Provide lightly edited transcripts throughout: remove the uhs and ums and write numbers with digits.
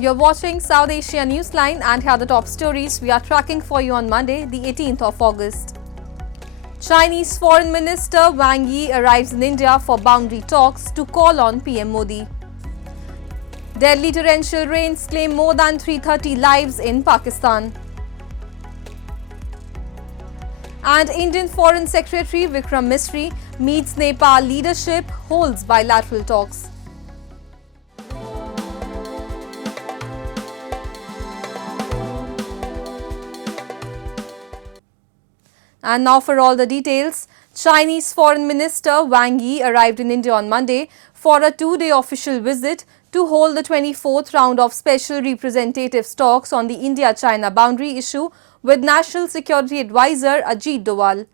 You're watching South Asia Newsline and here are the top stories we are tracking for you on Monday, the 18th of August. Chinese Foreign Minister Wang Yi arrives in India for boundary talks to call on PM Modi. Deadly torrential rains claim more than 330 lives in Pakistan. And Indian Foreign Secretary Vikram Misri meets Nepal leadership, holds bilateral talks. And now for all the details. Chinese Foreign Minister Wang Yi arrived in India on Monday for a two-day official visit to hold the 24th round of special representatives talks on the India-China boundary issue with National Security Advisor Ajit Doval.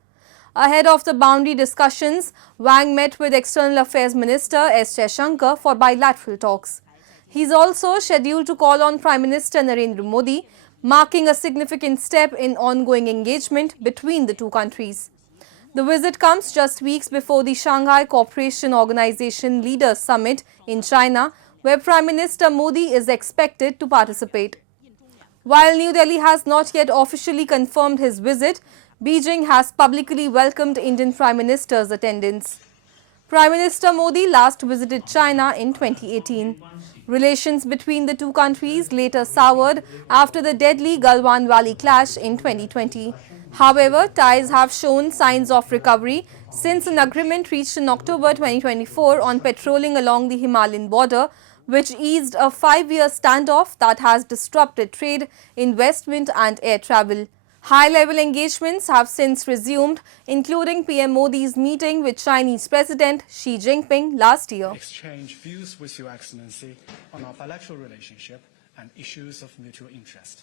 Ahead of the boundary discussions, Wang met with External Affairs Minister S. Jaishankar for bilateral talks. He is also scheduled to call on Prime Minister Narendra Modi, marking a significant step in ongoing engagement between the two countries. The visit comes just weeks before the Shanghai Cooperation Organization Leaders Summit in China, where Prime Minister Modi is expected to participate. While New Delhi has not yet officially confirmed his visit, Beijing has publicly welcomed Indian Prime Minister's attendance. Prime Minister Modi last visited China in 2018. Relations between the two countries later soured after the deadly Galwan Valley clash in 2020. However, ties have shown signs of recovery since an agreement reached in October 2024 on patrolling along the Himalayan border, which eased a 5-year standoff that has disrupted trade, investment and air travel. High-level engagements have since resumed, including PM Modi's meeting with Chinese President Xi Jinping last year. Exchange views with Your Excellency on our bilateral relationship and issues of mutual interest.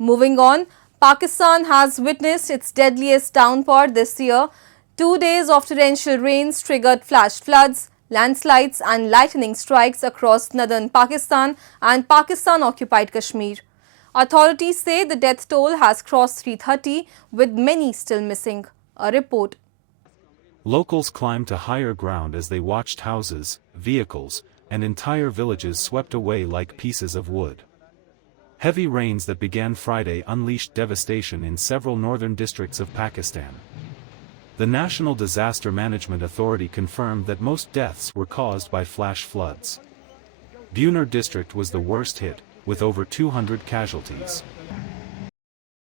Moving on, Pakistan has witnessed its deadliest downpour this year. 2 days of torrential rains triggered flash floods, landslides and lightning strikes across northern Pakistan and Pakistan-occupied Kashmir. Authorities say the death toll has crossed 330, with many still missing. A report. Locals climbed to higher ground as they watched houses, vehicles, and entire villages swept away like pieces of wood. Heavy rains that began Friday unleashed devastation in several northern districts of Pakistan. The National Disaster Management Authority confirmed that most deaths were caused by flash floods. Buner district was the worst hit, with over 200 casualties.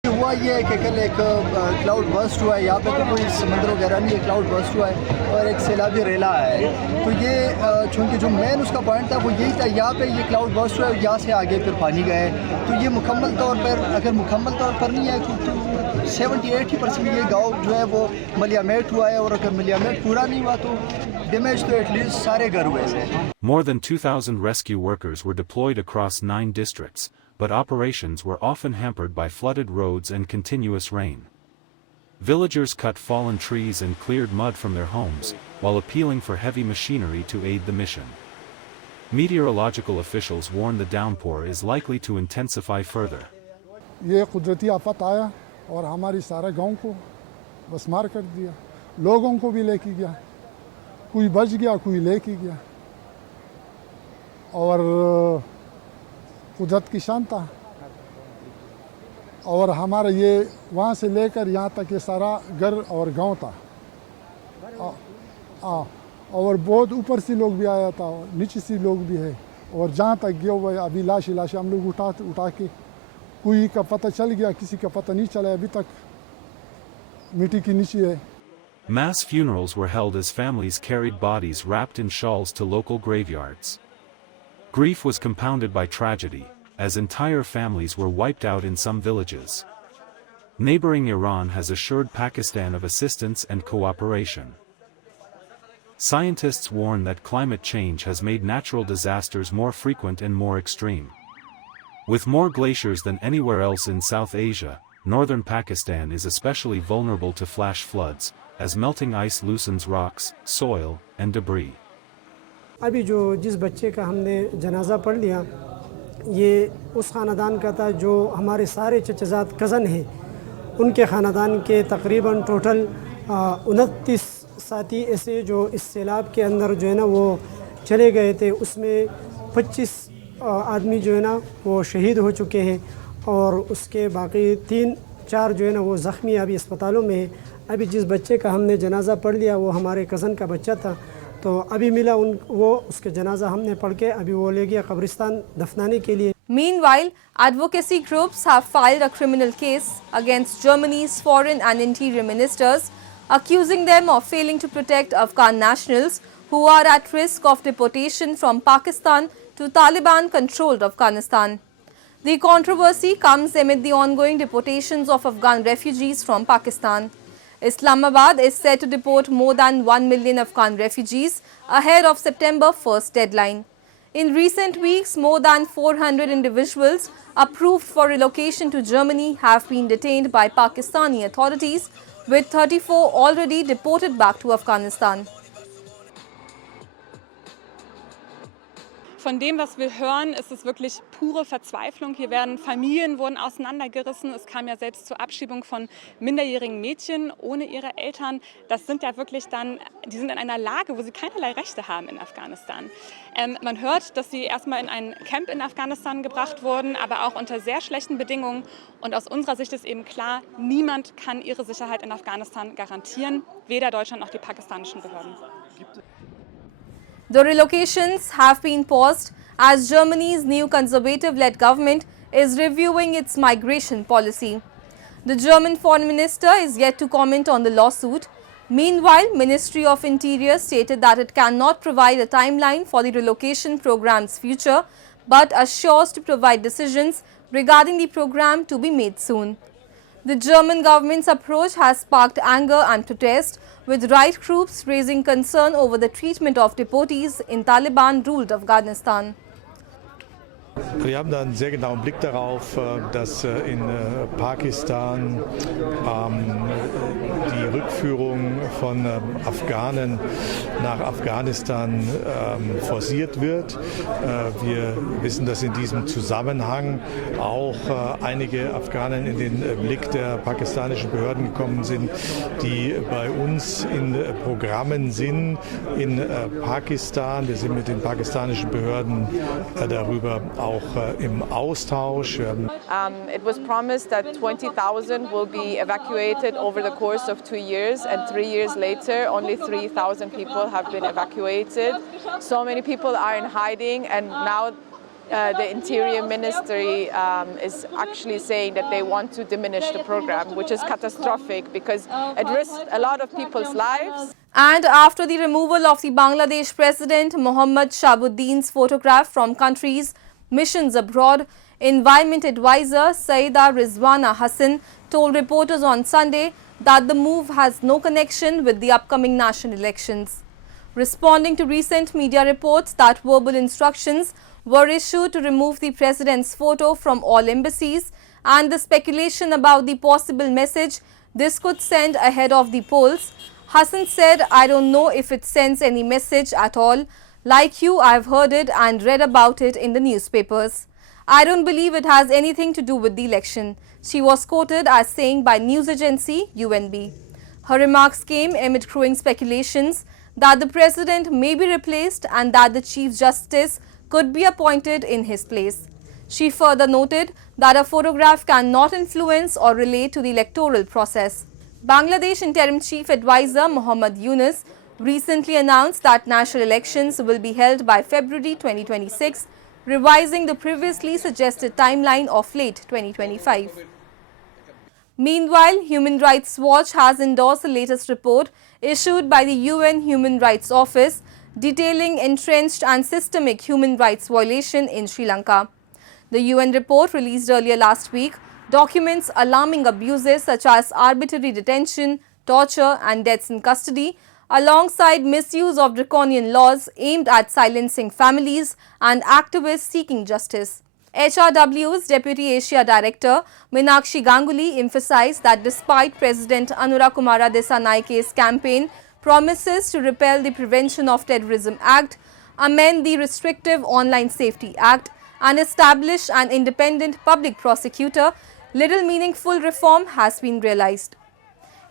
हुआ ये है कि कल एक cloud burst हुआ है, यहाँ पे तो कोई समंदर वगैरह नहीं है, क्लाउड बर्स्ट हुआ है और एक सैलाबी रेला है। तो ये चूँकि जो मेन उसका पॉइंट था वो यही था, यहाँ पे ये क्लाउड बर्स्ट हुआ है, यहाँ से आगे फिर पानी गए। तो ये मुकम्मल तौर पर, अगर मुकम्मल तौर पर नहीं है तो 70-80% ये गाँव जो है वो मलियामेट हुआ है, और अगर मलियामेट पूरा नहीं हुआ तो डैमेज तो एटलीस्ट सारे घर हुए हैं। More than 2,000 rescue workers were deployed across 9 districts, but operations were often hampered by flooded roads and continuous rain. Villagers cut fallen trees and cleared mud from their homes, while appealing for heavy machinery to aid the mission. Meteorological officials warn the downpour is likely to intensify further. ये कुदरती आफत आया और हमारी सारे गांव को बसमार कर दिया, लोगों को भी लेके गया, कोई बच गया कोई लेके गया, और कुदरत की शांता। और हमारा ये वहाँ से लेकर यहाँ तक ये सारा घर और गांव था, और बहुत ऊपर से लोग भी आया था, नीचे से लोग भी है, और जहाँ तक गया हुआ है अभी लाश हम लोग उठा के कोई का पता चल गया, किसी का पता नहीं चला, अभी तक मिट्टी के नीचे है। Mass funerals were held as families carried bodies wrapped in shawls to local graveyards. Grief was compounded by tragedy, as entire families were wiped out in some villages. Neighboring Iran has assured Pakistan of assistance and cooperation. Scientists warn that climate change has made natural disasters more frequent and more extreme. With more glaciers than anywhere else in South Asia, northern Pakistan is especially vulnerable to flash floods, as melting ice loosens rocks, soil, and debris. अभी जो जिस बच्चे का हमने जनाजा पढ़ लिया, ये उस ख़ानदान का था जो हमारे सारे चचेज़ाद कज़न हैं, उनके ख़ानदान के तकरीबन टोटल 29 साथी ऐसे जो इस सैलाब के अंदर जो है ना वो चले गए थे। उसमें 25 आदमी जो है ना वो शहीद हो चुके हैं और उसके बाकी 3-4 जो है ना वो ज़ख्मी अभी अस्पतालों में है। अभी जिस बच्चे का हमने जनाज़ा पढ़ लिया वो हमारे कज़न का बच्चा था, तो अभी मिला वो उसके जनाज़ा हमने पढ़ के अभी वो ले गया कब्रिस्तान दफनाने के लिए। Meanwhile, advocacy groups have filed a criminal case against Germany's foreign and interior ministers, accusing them of failing to protect Afghan nationals who are at risk of deportation from Pakistan to Taliban-controlled Afghanistan. The controversy comes amid the ongoing deportations of Afghan refugees from Pakistan. Islamabad is set to deport more than 1 million Afghan refugees ahead of September 1st deadline. In recent weeks, more than 400 individuals approved for relocation to Germany have been detained by Pakistani authorities, with 34 already deported back to Afghanistan. Von dem, was wir hören, ist es wirklich pure Verzweiflung. Hier werden Familien wurden auseinandergerissen. Es kam ja selbst zur Abschiebung von minderjährigen Mädchen ohne ihre Eltern. Das sind ja wirklich dann, die sind in einer Lage, wo sie keinerlei Rechte haben in Afghanistan. Man hört, dass sie erstmal in ein Camp in Afghanistan gebracht wurden, aber auch unter sehr schlechten Bedingungen. Und aus unserer Sicht ist eben klar, niemand kann ihre Sicherheit in Afghanistan garantieren, weder Deutschland noch die pakistanischen Behörden. The relocations have been paused as Germany's new conservative-led government is reviewing its migration policy. The German Foreign Minister is yet to comment on the lawsuit. Meanwhile, Ministry of Interior stated that it cannot provide a timeline for the relocation program's future, but assures to provide decisions regarding the program to be made soon. The German government's approach has sparked anger and protest, with right groups raising concern over the treatment of deportees in Taliban-ruled Afghanistan. Wir haben da einen sehr genauen Blick darauf, dass in Pakistan die Rückführung von Afghanen nach Afghanistan forciert wird. Wir wissen, dass in diesem Zusammenhang auch einige Afghanen in den Blick der pakistanischen Behörden gekommen sind, die bei uns in Programmen sind in Pakistan. Wir sind mit den pakistanischen Behörden darüber auch im Austausch. It was promised that 20,000 will be evacuated over the course of 2 years, and 3 years later only 3,000 people have been evacuated. So many people are in hiding, and now the Interior Ministry is actually saying that they want to diminish the program, which is catastrophic because it risks a lot of people's lives. And after the removal of the Bangladesh President Mohammed Shahabuddin's photograph from countries' missions abroad, Environment Advisor Syeda Rizwana Hasan told reporters on Sunday that the move has no connection with the upcoming national elections. Responding to recent media reports that verbal instructions were issued to remove the president's photo from all embassies and the speculation about the possible message this could send ahead of the polls, Hasan said, "I don't know if it sends any message at all. Like you, I've heard it and read about it in the newspapers. I don't believe it has anything to do with the election," she was quoted as saying by news agency UNB. Her remarks came amid growing speculations that the president may be replaced and that the Chief Justice could be appointed in his place. She further noted that a photograph cannot influence or relate to the electoral process. Bangladesh Interim Chief Advisor Muhammad Yunus recently announced that national elections will be held by February 2026, revising the previously suggested timeline of late 2025. Meanwhile, Human Rights Watch has endorsed the latest report issued by the UN Human Rights Office detailing entrenched and systemic human rights violation in Sri Lanka. The UN report, released earlier last week, documents alarming abuses such as arbitrary detention, torture and deaths in custody, alongside misuse of draconian laws aimed at silencing families and activists seeking justice. HRW's Deputy Asia Director Meenakshi Ganguly emphasized that despite President Anura Kumara Desanaike's campaign promises to repeal the Prevention of Terrorism Act, amend the Restrictive Online Safety Act and establish an independent public prosecutor, little meaningful reform has been realized.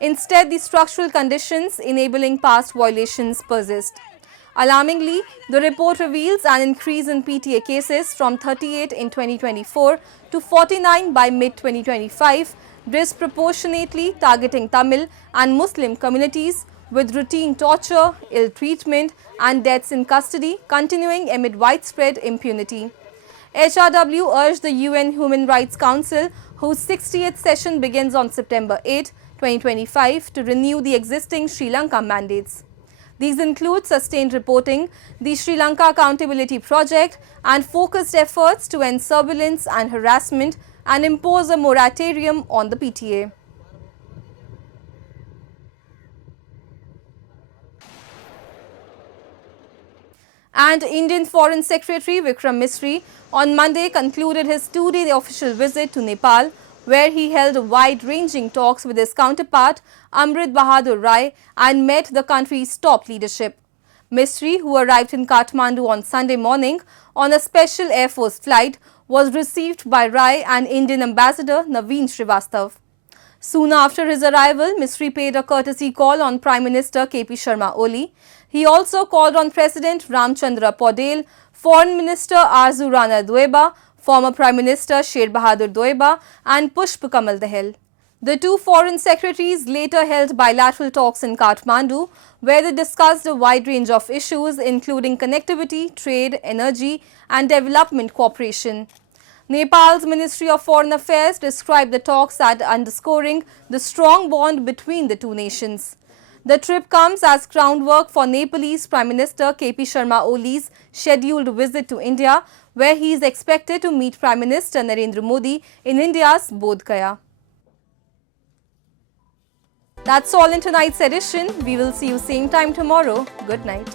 Instead, the structural conditions enabling past violations persist. Alarmingly, the report reveals an increase in PTA cases from 38 in 2024 to 49 by mid-2025, disproportionately targeting Tamil and Muslim communities, with routine torture, ill treatment and deaths in custody continuing amid widespread impunity. HRW urged the UN Human Rights Council, whose 60th session begins on September 8, 2025, to renew the existing Sri Lanka mandates. These include sustained reporting, the Sri Lanka Accountability Project, and focused efforts to end surveillance and harassment and impose a moratorium on the PTA. And Indian Foreign Secretary Vikram Misri on Monday concluded his two-day official visit to Nepal, where he held wide-ranging talks with his counterpart Amrit Bahadur Rai and met the country's top leadership. Misri, who arrived in Kathmandu on Sunday morning on a special Air Force flight, was received by Rai and Indian Ambassador Naveen Srivastav. Soon after his arrival, Misri paid a courtesy call on Prime Minister KP Sharma Oli. He also called on President Chandra Paudel, Foreign Minister Rizwana Doeba, former Prime Minister Sher Bahadur Doeba and Pushp Kamal Dahel. The two foreign secretaries later held bilateral talks in Kathmandu, where they discussed a wide range of issues including connectivity, trade, energy and development cooperation. Nepal's Ministry of Foreign Affairs described the talks as underscoring the strong bond between the two nations. The trip comes as groundwork for Nepalese Prime Minister KP Sharma Oli's scheduled visit to India, where he is expected to meet Prime Minister Narendra Modi in India's Bodh Gaya. That's all in tonight's edition. We will see you same time tomorrow. Good night.